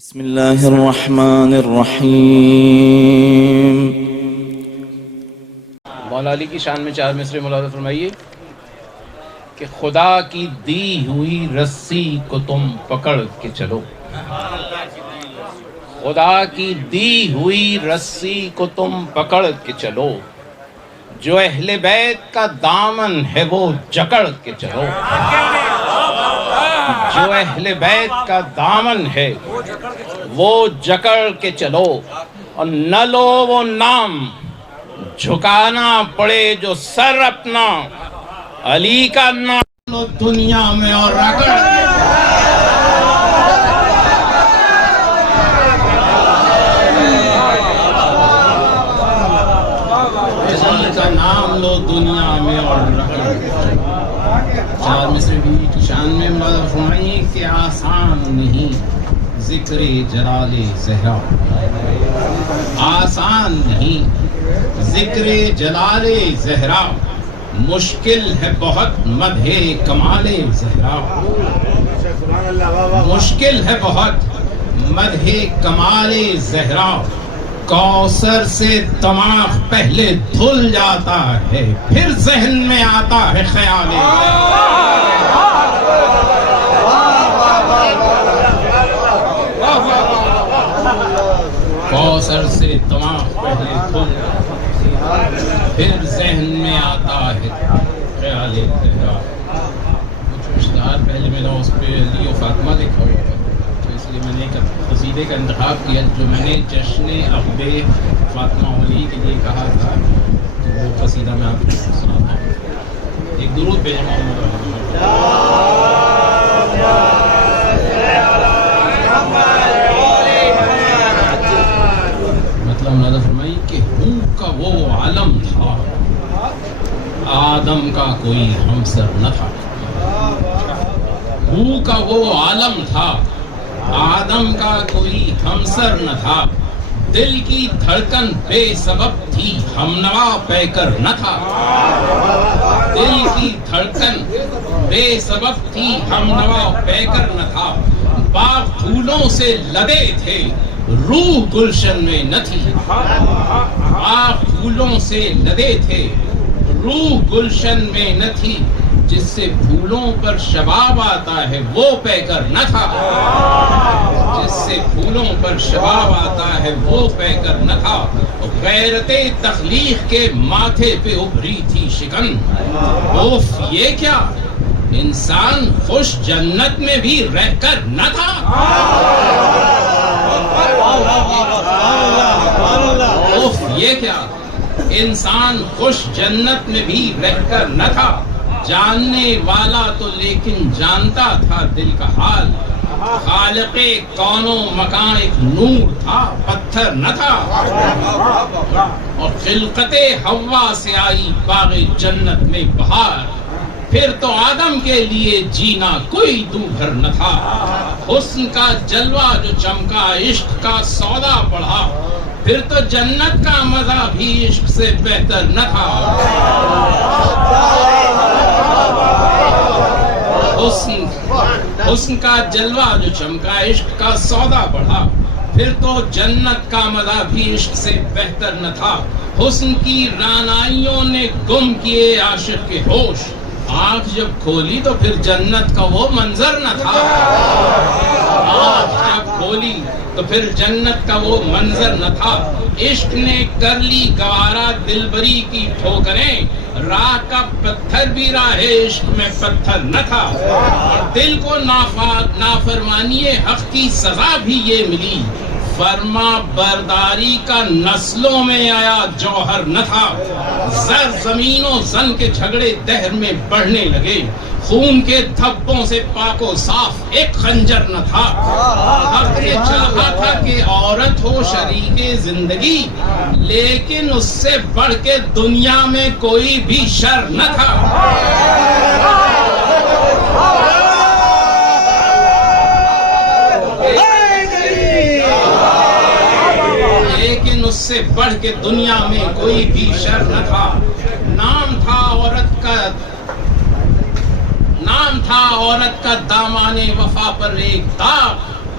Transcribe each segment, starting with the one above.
بسم اللہ الرحمن الرحیم۔ مولا علی کی شان میں چار مصرے ملاحظہ فرمائیے کہ خدا کی دی ہوئی رسی کو تم پکڑ کے چلو، خدا کی دی ہوئی رسی کو تم پکڑ کے چلو، جو اہل بیت کا دامن ہے وہ جکڑ کے چلو، جو اہل بیت کا دامن ہے وہ جکڑ کے چلو، اور نہ لو وہ نام جھکانا پڑے جو سر اپنا، علی کا نام لو دنیا میں اور رگڑ علی کا نام لو دنیا میں اور رگڑ۔ چار مصرے بھی کی شان میں ملاحظہ فرمائیے کہ آسان نہیں ذکر جلال زہرا، آسان نہیں ذکر جلال زہرا، مشکل ہے بہت مدح کمال زہرا، مشکل ہے بہت مدح کمال زہرا، کوثر سے دماغ پہلے دھل جاتا ہے پھر ذہن میں آتا ہے خیال کوثر سے دماغ پہلے دھل پھر ذہن میں آتا ہے خیال زہرا۔ کچھ اشتہار پہلے میرا اس پہ علی و فاطمہ لکھا ہوا تھا، تو اس لیے میں نے ایک قصیدے کا انتخاب کیا جو میں نے جشن عقب فاطمہ علی کے لیے کہا تھا، تو وہ قصیدہ میں آپ کو سناتا ہوں۔ ایک درود بھیجیں محمد مطلب ملاحظہ فرمائی کہ ہوں کا وہ عالم تھا، آدم کا کوئی ہمسر نہ تھا، ہوں کا وہ عالم تھا، آدم کا کوئی ہمسر نہ تھا، دل کی دھڑکن بے سبب تھی ہمنوا پیکر نہ تھا، دل کی دھڑکن بے سبب تھی ہمنوا پیکر نہ تھا، باغ پھولوں سے لدے تھے روح گلشن میں نہ تھی، باغ پھولوں سے لدے تھے روح گلشن میں نہ تھی، جس سے پھولوں پر شباب آتا ہے وہ پیکر نہ تھا، جس سے پھولوں پر شباب آتا ہے وہ پیکر نہ تھا، غیرت تخلیق کے ماتھے پہ ابھری تھی شکن، اوف یہ کیا انسان خوش جنت میں بھی رہ کر نہ تھا، اوف یہ کیا انسان خوش جنت میں بھی رہ کر نہ تھا، جاننے والا تو لیکن جانتا تھا دل کا حال، خالق کون و مکان ایک نور تھا پتھر نہ تھا، اور خلقت حوا سے آئی باغ جنت میں بہار، پھر تو آدم کے لیے جینا کوئی دوبھر نہ تھا، حسن کا جلوہ جو چمکا عشق کا سودا پڑھا، پھر تو جنت کا مزہ بھی عشق سے بہتر نہ تھا، حسن کا جلوہ جو چمکا عشق کا سودا بڑھا، پھر تو جنت کا مزہ بھی عشق سے بہتر نہ تھا، حسن کی رعنائیوں نے گم کیے عاشق کے ہوش، آنکھ جب کھولی تو پھر جنت کا وہ منظر نہ تھا، آنکھ جب کھولی تو پھر جنت کا وہ منظر نہ تھا، عشق نے کر لی گوارا دلبری کی ٹھوکریں، راہ کا پتھر بھی راہ عشق میں پتھر نہ تھا، دل کو نافرمانی حق کی سزا بھی یہ ملی، فرما برداری کا نسلوں میں آیا جوہر نہ تھا، زر زمین و زن کے جھگڑے دہر میں بڑھنے لگے، خون کے دھبوں سے پاک و صاف ایک خنجر نہ تھا، حق نے چاہا تھا کہ عورت ہو شریک زندگی، لیکن اس سے بڑھ کے دنیا میں کوئی بھی شر نہ تھا، لیکن اس سے بڑھ کے دنیا میں کوئی بھی شر نہ تھا، نام تھا عورت کا دامان وفا پر ایک داغ،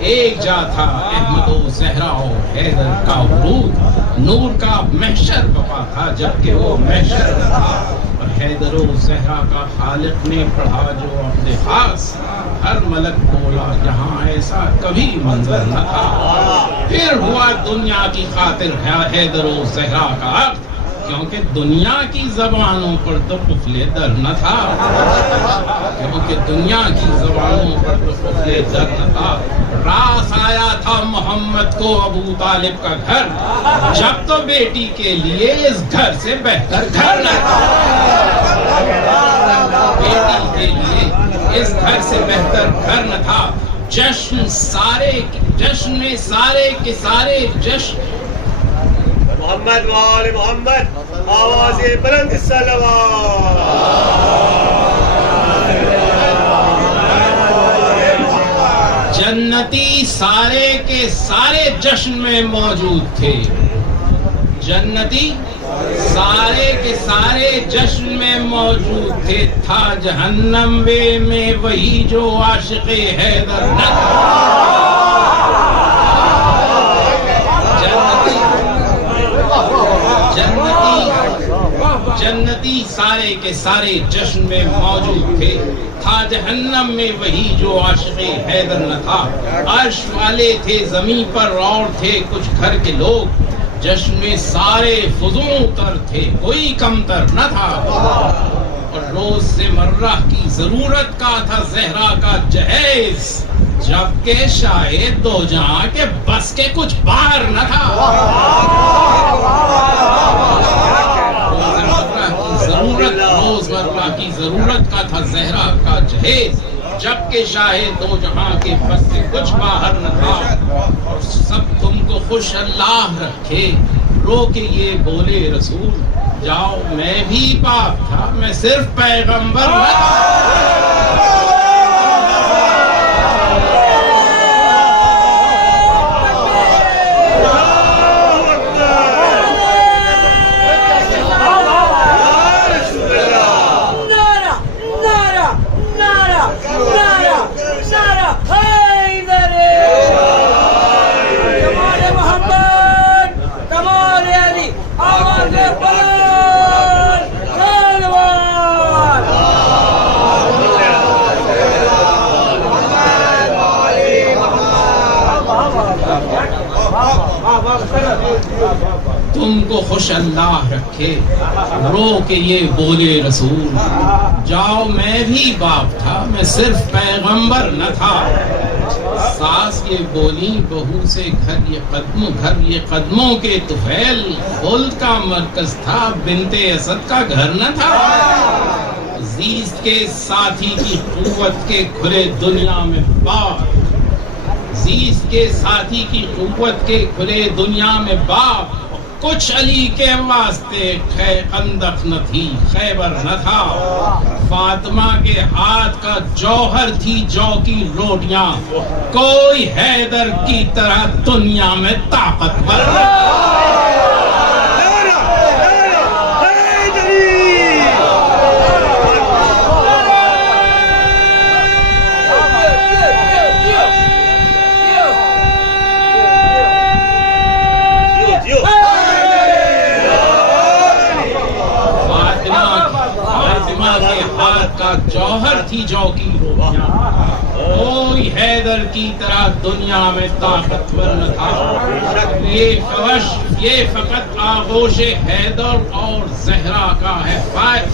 ایک جا تھا احمد و زہرا و حیدر کا ورود، نور کا محشر بپا تھا جبکہ وہ محشر تھا، اور حیدر و زہرا کا خالق نے پڑھا جو عقد خاص، ہر ملک بولا جہاں ایسا کبھی منظر نہ تھا۔ پھر ہوا دنیا کی خاطر حیدر و زہرا کا عقد، کیونکہ دنیا کی زبانوں پر تو قفل در نہ تھا، کیونکہ دنیا کی زبانوں پر تو قفل در نہ تھا۔ راس آیا تھا محمد کو ابو طالب کا گھر، جب تو بیٹی کے لیے اس گھر سے بہتر گھر نہ تھا، بیٹی کے لیے اس گھر سے بہتر گھر نہ تھا۔ جشن میں سارے کے سارے جشن، محمد وآل محمد، آواز بلند الصلوات۔ جنتی سارے کے سارے جشن میں موجود تھے، جنتی سارے کے سارے جشن میں موجود تھے، تھا جہنم میں وہی جو عاشق حیدر نہ تھا۔ جنتی سارے کے سارے جشن میں موجود تھے، تھا جہنم میں وہی جو عاشق حیدر نہ تھا۔ عرش والے تھے زمین پر اور تھے کچھ گھر کے لوگ، جشن میں سارے فزوں تر تھے کوئی کمتر نہ تھا، اور روز سے مرہ کی ضرورت کا تھا زہرا کا جہیز، جبکہ شاید دو جہاں کے بس کے کچھ باہر نہ تھا۔ روزمرہ کی ضرورت کا تھا زہرا کا جہیز، جبکہ شاہد دو جہاں کے بس سے کچھ باہر نہ تھا۔ اور سب تم کو خوش اللہ رکھے، رو کے یہ بولے رسول، جاؤ میں بھی پاک تھا میں صرف پیغمبر نہ تھا۔ تم کو خوش اللہ رکھے، رو کے یہ بولے رسول، جاؤ میں بھی باپ تھا میں صرف پیغمبر نہ تھا۔ ساس یہ بولی بہو سے گھر یہ قدموں کے طفیل، خلد کا مرکز تھا بنت اسد کا گھر نہ تھا۔ زیست کے ساتھی کی قوت کے کھلے دنیا میں باپ، زیست کے ساتھی کی قوت کے کھلے دنیا میں باپ، کچھ علی کے واسطے خندق نہ تھی خیبر نہ تھا۔ فاطمہ کے ہاتھ کا جوہر تھی جو کی روٹیاں، کوئی حیدر کی طرح دنیا میں طاقتور نہ تھا۔ کا جوہر تھی جو کی روٹیاں، کوئی حیدر کی طرح دنیا میں طاقتور نہ تھا۔ یہ فقط آغوش حیدر اور زہرا کا ہے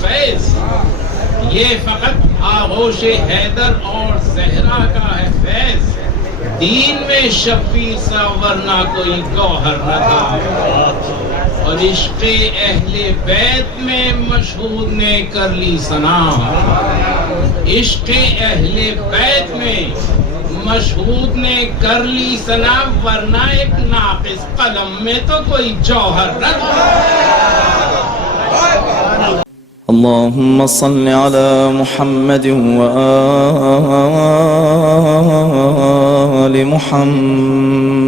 فیض، یہ فقط آغوش حیدر اور زہرا کا ہے فیض، دین میں شبیر سا ورنہ کوئی گوہر نہ تھا۔ اور عشق اہل بیت میں مشہود نے کر لی ثنا، عشق اہل بیت میں مشہود نے کر لی ثنا، ورنہ ایک ناقص قلم میں تو کوئی جوہر نہ تھا۔ اللهم صل على محمد وآل محمد